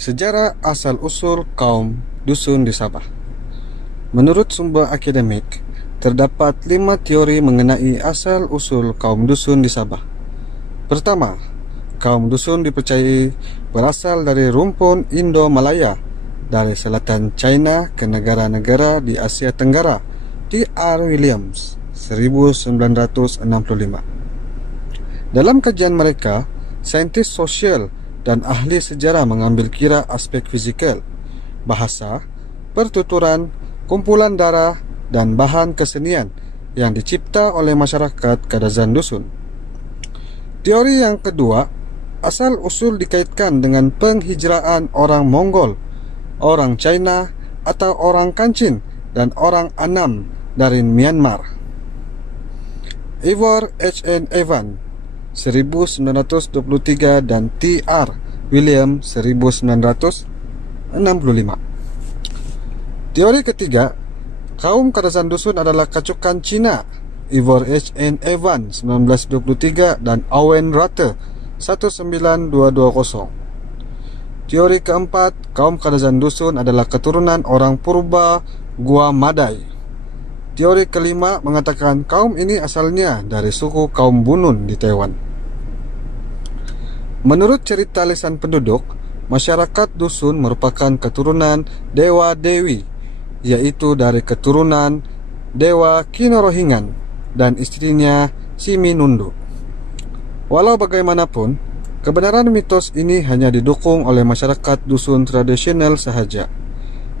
Sejarah asal-usul kaum dusun di Sabah. Menurut sumber akademik, terdapat 5 teori mengenai asal-usul kaum dusun di Sabah. Pertama, kaum dusun dipercayai berasal dari rumpun Indo-Malaya, dari selatan China ke negara-negara di Asia Tenggara. T.R. Williams, 1965. Dalam kajian mereka, saintis sosial dan ahli sejarah mengambil kira aspek fizikal, bahasa, pertuturan, kumpulan darah, dan bahan kesenian yang dicipta oleh masyarakat Kadazan dusun. Teori yang kedua, asal-usul dikaitkan dengan penghijraan orang Mongol, orang China atau orang Kanchin, dan orang Annam dari Myanmar. Ivor H.N. Evan, 1923, dan T.R. William, 1965. Teori ketiga, kaum Kadazan dusun adalah kacukan Cina. Ivor H.N. Evan, 1923, dan Owen Rutter, 19220. Teori keempat, kaum Kadazan dusun adalah keturunan orang purba Gua Madai. Teori kelima mengatakan kaum ini asalnya dari suku kaum Bunun di Taiwan. Menurut cerita lisan penduduk, masyarakat dusun merupakan keturunan Dewa Dewi, yaitu dari keturunan Dewa Kinorohingan dan istrinya Siminundu. Walau bagaimanapun, kebenaran mitos ini hanya didukung oleh masyarakat dusun tradisional sahaja.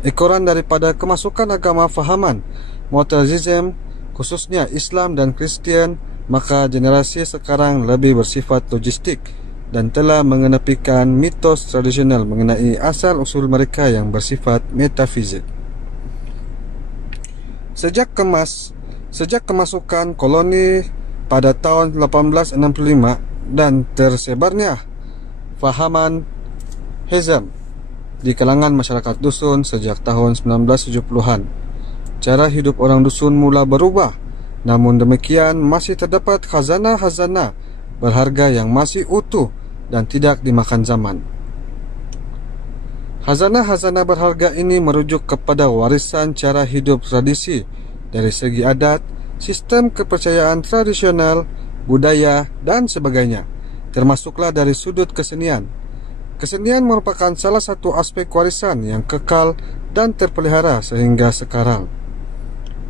Ekoran daripada kemasukan agama fahaman Mu'tazilizm, khususnya Islam dan Kristian, maka generasi sekarang lebih bersifat logistik dan telah mengenepikan mitos tradisional mengenai asal-usul mereka yang bersifat metafizik. Sejak kemasukan koloni pada tahun 1865 dan tersebarnya fahaman Hizm di kalangan masyarakat dusun sejak tahun 1970-an, cara hidup orang dusun mula berubah. Namun demikian, masih terdapat khazanah-khazanah berharga yang masih utuh dan tidak dimakan zaman. Khazanah-khazanah berharga ini merujuk kepada warisan cara hidup tradisi dari segi adat, sistem kepercayaan tradisional, budaya, dan sebagainya, termasuklah dari sudut kesenian. Kesenian merupakan salah satu aspek warisan yang kekal dan terpelihara sehingga sekarang.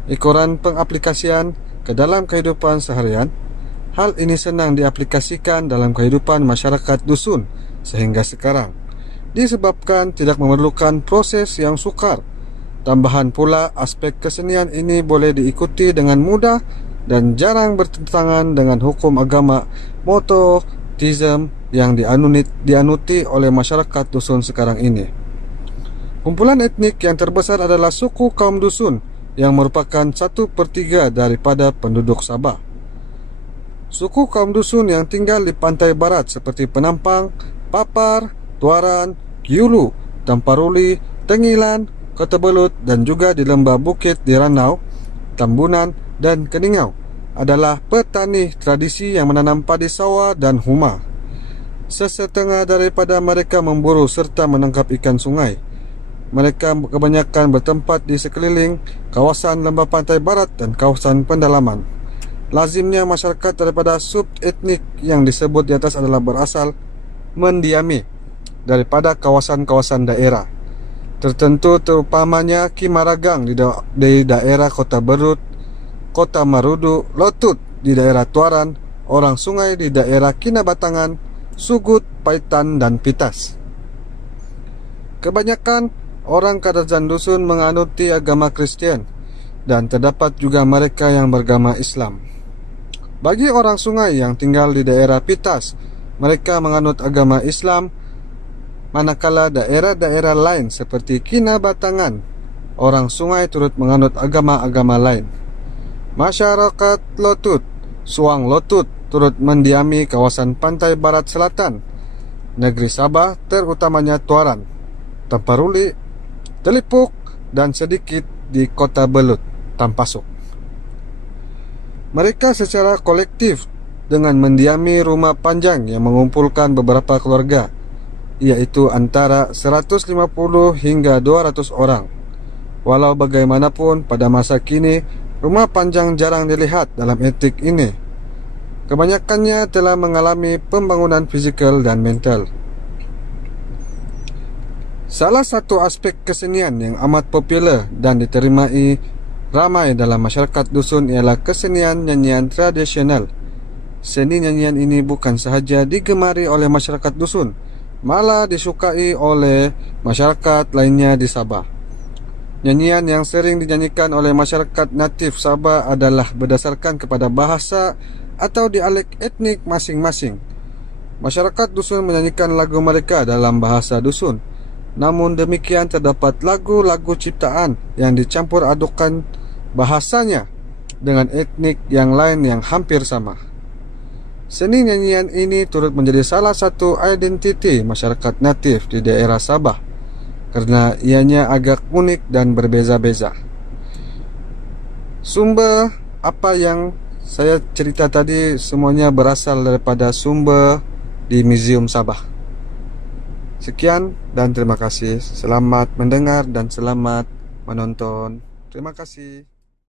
Ekoran pengaplikasian ke dalam kehidupan seharian. Hal ini senang diaplikasikan dalam kehidupan masyarakat dusun sehingga sekarang, disebabkan tidak memerlukan proses yang sukar. Tambahan pula, aspek kesenian ini boleh diikuti dengan mudah dan jarang bertentangan dengan hukum agama monoteisme yang dianuti oleh masyarakat dusun sekarang ini. Kumpulan etnik yang terbesar adalah suku kaum dusun yang merupakan 1/3 daripada penduduk Sabah. Suku kaum dusun yang tinggal di pantai barat seperti Penampang, Papar, Tuaran, Kiulu, Tamparuli, Tengilan, Kota Belut, dan juga di lembah bukit di Ranau, Tambunan, dan Keningau adalah petani tradisi yang menanam padi sawah dan huma. Sesetengah daripada mereka memburu serta menangkap ikan sungai. Mereka kebanyakan bertempat di sekeliling kawasan lembah pantai barat dan kawasan pendalaman. Lazimnya masyarakat daripada sub-etnik yang disebut di atas adalah berasal mendiami daripada kawasan-kawasan daerah tertentu, terutamanya Kimaragang di daerah Kota Belut, Kota Marudu, Lotut di daerah Tuaran, Orang Sungai di daerah Kinabatangan, Sugut, Paitan, dan Pitas. Kebanyakan orang Kadazan dusun menganuti agama Kristian, dan terdapat juga mereka yang beragama Islam. Bagi orang sungai yang tinggal di daerah Pitas, mereka menganut agama Islam, manakala daerah-daerah lain seperti Kinabatangan, orang sungai turut menganut agama-agama lain. Masyarakat Lotut, Suang Lotut, turut mendiami kawasan pantai barat selatan negeri Sabah, terutamanya Tuaran, Tamparuli, Telipuk, dan sedikit di Kota Belut, Tampasuk. Mereka secara kolektif dengan mendiami rumah panjang yang mengumpulkan beberapa keluarga. yaitu antara 150 hingga 200 orang. Walau bagaimanapun, pada masa kini, rumah panjang jarang dilihat dalam etnik ini. Kebanyakannya telah mengalami pembangunan fizikal dan mental. Salah satu aspek kesenian yang amat popular dan diterimai ramai dalam masyarakat dusun ialah kesenian nyanyian tradisional. Seni nyanyian ini bukan sahaja digemari oleh masyarakat dusun, malah disukai oleh masyarakat lainnya di Sabah. Nyanyian yang sering dinyanyikan oleh masyarakat natif Sabah adalah berdasarkan kepada bahasa atau dialek etnik masing-masing. Masyarakat dusun menyanyikan lagu mereka dalam bahasa dusun. Namun demikian, terdapat lagu-lagu ciptaan yang dicampur adukan bahasanya dengan etnik yang lain yang hampir sama. Seni nyanyian ini turut menjadi salah satu identiti masyarakat natif di daerah Sabah karena ianya agak unik dan berbeza-beza. Sumber apa yang saya cerita tadi semuanya berasal daripada sumber di Museum Sabah. Sekian dan terima kasih. Selamat mendengar dan selamat menonton. Terima kasih.